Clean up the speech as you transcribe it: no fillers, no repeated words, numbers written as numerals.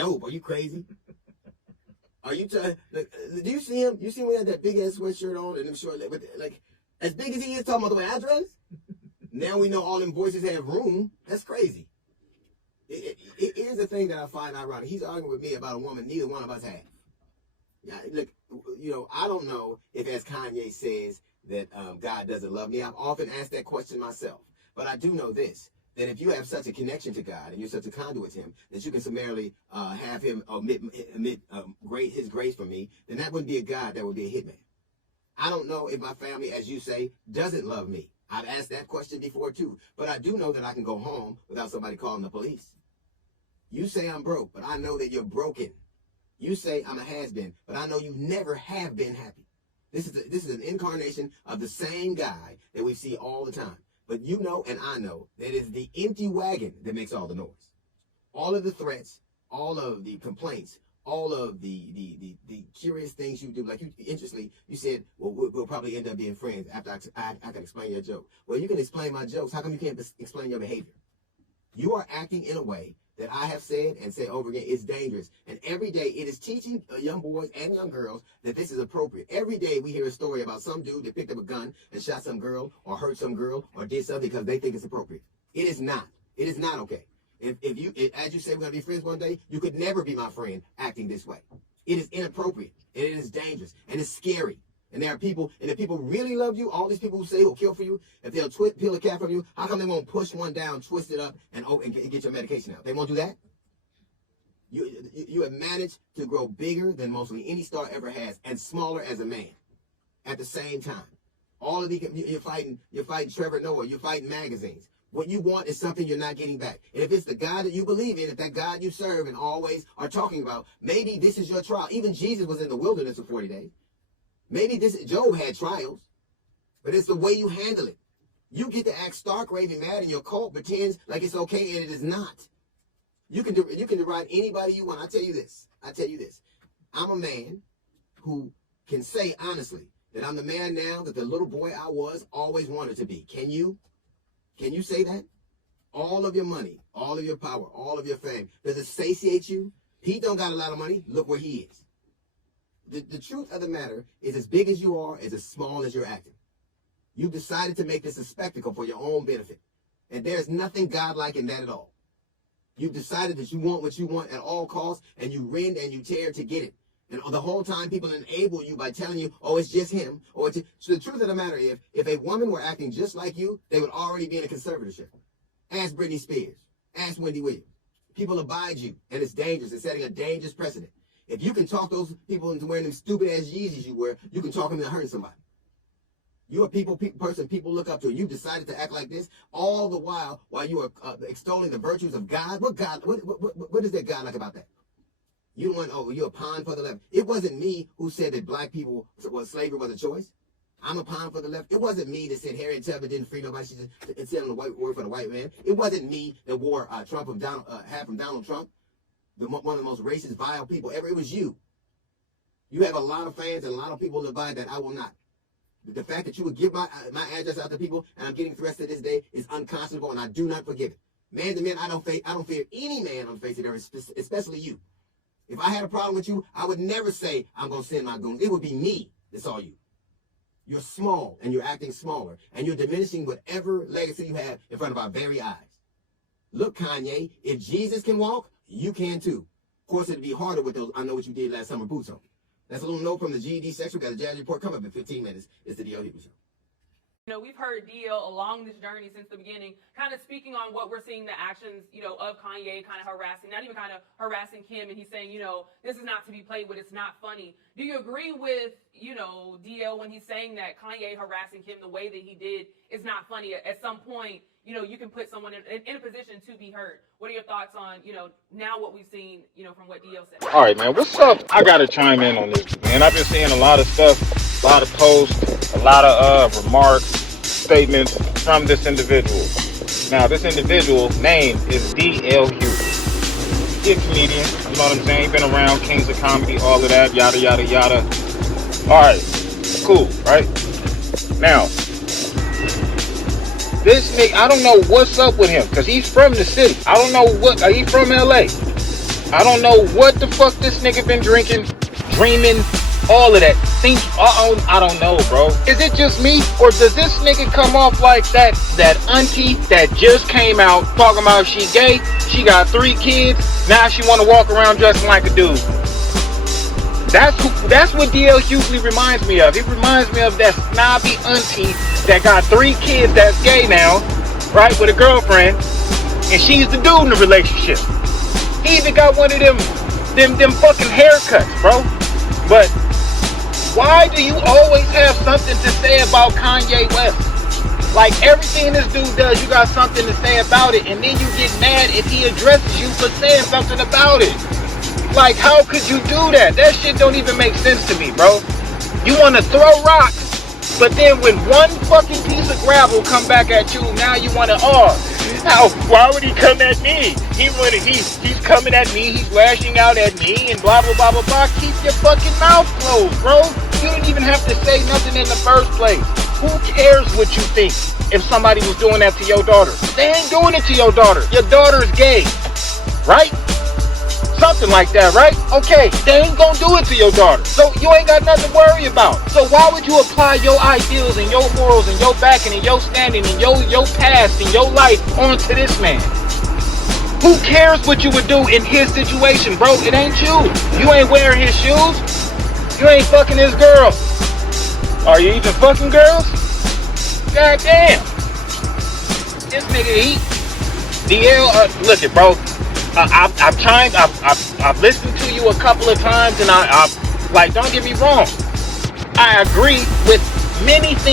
dope. Are you crazy? Are you do you see him? You see him with that big ass sweatshirt on and them short like as big as he is talking about the way I dress? Now we know all them voices have room. That's crazy. It is a thing that I find ironic. He's arguing with me about a woman neither one of us have. Yeah, look, I don't know if, as Kanye says, that God doesn't love me. I've often asked that question myself. But I do know this, that if you have such a connection to God and you're such a conduit to him, that you can summarily have him omit his grace from me, then that wouldn't be a God, that would be a hitman. I don't know if my family, as you say, doesn't love me. I've asked that question before too. But I do know that I can go home without somebody calling the police. You say I'm broke, but I know that you're broken. You say I'm a has-been, but I know you never have been happy. This is an incarnation of the same guy that we see all the time. But you know and I know that it's the empty wagon that makes all the noise. All of the threats, all of the complaints, all of the curious things you do. Like interestingly, you said, well, we'll probably end up being friends after I can explain your joke. Well, you can explain my jokes. How come you can't explain your behavior? You are acting in a way that I have said and said over again is dangerous. And every day it is teaching young boys and young girls that this is appropriate. Every day we hear a story about some dude that picked up a gun and shot some girl or hurt some girl or did something because they think it's appropriate. It is not. It is not okay. If as you say, we're going to be friends one day, you could never be my friend acting this way. It is inappropriate and it is dangerous and it's scary. And there are people, and if people really love you, all these people who say who'll kill for you, if they'll peel a cat from you, how come they won't push one down, twist it up, and get your medication out? They won't do that? You have managed to grow bigger than mostly any star ever has, and smaller as a man at the same time. All of these, you're fighting Trevor Noah, you're fighting magazines. What you want is something you're not getting back. And if it's the God that you believe in, if that God you serve and always are talking about, maybe this is your trial. Even Jesus was in the wilderness for 40 days. Maybe Job had trials, but it's the way you handle it. You get to act stark, raving mad, and your cult pretends like it's okay, and it is not. You can deride anybody you want. I tell you this. I'm a man who can say honestly that I'm the man now that the little boy I was always wanted to be. Can you say that? All of your money, all of your power, all of your fame, does it satiate you? He don't got a lot of money. Look where he is. The truth of the matter is as big as you are, is as small as you're acting. You've decided to make this a spectacle for your own benefit. And there's nothing godlike in that at all. You've decided that you want what you want at all costs, and you rend and you tear to get it. And the whole time people enable you by telling you, oh, it's just him. So the truth of the matter is, if a woman were acting just like you, they would already be in a conservatorship. Ask Britney Spears. Ask Wendy Williams. People abide you, and it's dangerous. It's setting a dangerous precedent. If you can talk those people into wearing them stupid-ass Yeezys you wear, you can talk them into hurting somebody. You're a person people look up to. You decided to act like this all the while you are extolling the virtues of God. What is that God like about that? You went, oh, you're a pawn for the left. It wasn't me who said that black people, slavery was a choice. I'm a pawn for the left. It wasn't me that said Harriet Tubman didn't free nobody. She just said on the white word for the white man. It wasn't me that wore hat from Donald Trump. One of the most racist, vile people ever. It was you. You have a lot of fans and a lot of people that buy that. I will not. The fact that you would give my address out to people and I'm getting threats to this day is unconscionable, and I do not forgive it. Man to man, I don't fear any man on the face of the earth, especially you. If I had a problem with you, I would never say I'm going to send my goons. It would be me that saw you. You're small and you're acting smaller, and you're diminishing whatever legacy you have in front of our very eyes. Look, Kanye, if Jesus can walk, you can too. Of course, it'd be harder with those I know what you did last summer boots on. That's a little note from the GED section. We got a Jazz Report coming up in 15 minutes. It's the D.L. Hughley Show. You know, we've heard D.L. along this journey since the beginning, kind of speaking on what we're seeing, the actions, of Kanye kind of harassing, not even kind of harassing Kim. And he's saying, this is not to be played with. It's not funny. Do you agree with, D.L. when he's saying that Kanye harassing Kim the way that he did is not funny? At some point, you can put someone in a position to be hurt. What are your thoughts on, now what we've seen, from what D.L. said? All right, man. What's up? I got to chime in on this, man. I've been seeing a lot of stuff, a lot of posts, a lot of remarks, statements from this individual. Now, this individual's name is D.L. Hughley. He's a comedian, you know what I'm saying? He's been around, Kings of Comedy, all of that, yada, yada, yada. All right, cool, right? Now, this nigga, I don't know what's up with him, because he's from the city. I don't know he's from L.A. I don't know what the fuck this nigga been drinking, dreaming, all of that. I don't know, bro. Is it just me, or does this nigga come off like that auntie that just came out talking about she gay, she got 3 kids, now she want to walk around dressing like a dude? That's what DL Hughley reminds me of. He reminds me of that snobby auntie that got 3 kids that's gay now, right, with a girlfriend, and she's the dude in the relationship. He even got one of them fucking haircuts, bro. But why do you always have something to say about Kanye West? Like, everything this dude does, you got something to say about it, and then you get mad if he addresses you for saying something about it. Like, how could you do that? That shit don't even make sense to me, bro. You want to throw rocks, but then when one fucking piece of gravel come back at you, now you want to, why would he come at me? He's coming at me, he's lashing out at me, and blah, blah, blah, blah, blah. Keep your fucking mouth closed, bro. You didn't even have to say nothing in the first place. Who cares what you think if somebody was doing that to your daughter? They ain't doing it to your daughter. Your daughter is gay, right? Something like that, right? Okay, they ain't gonna do it to your daughter. So you ain't got nothing to worry about. So why would you apply your ideals and your morals and your backing and your standing and your past and your life onto this man? Who cares what you would do in his situation, bro? It ain't you. You ain't wearing his shoes. You ain't fucking his girl. Are you even fucking girls? God damn. This nigga, DL, look it, bro. I've listened to you a couple of times, and I like, don't get me wrong, I agree with many things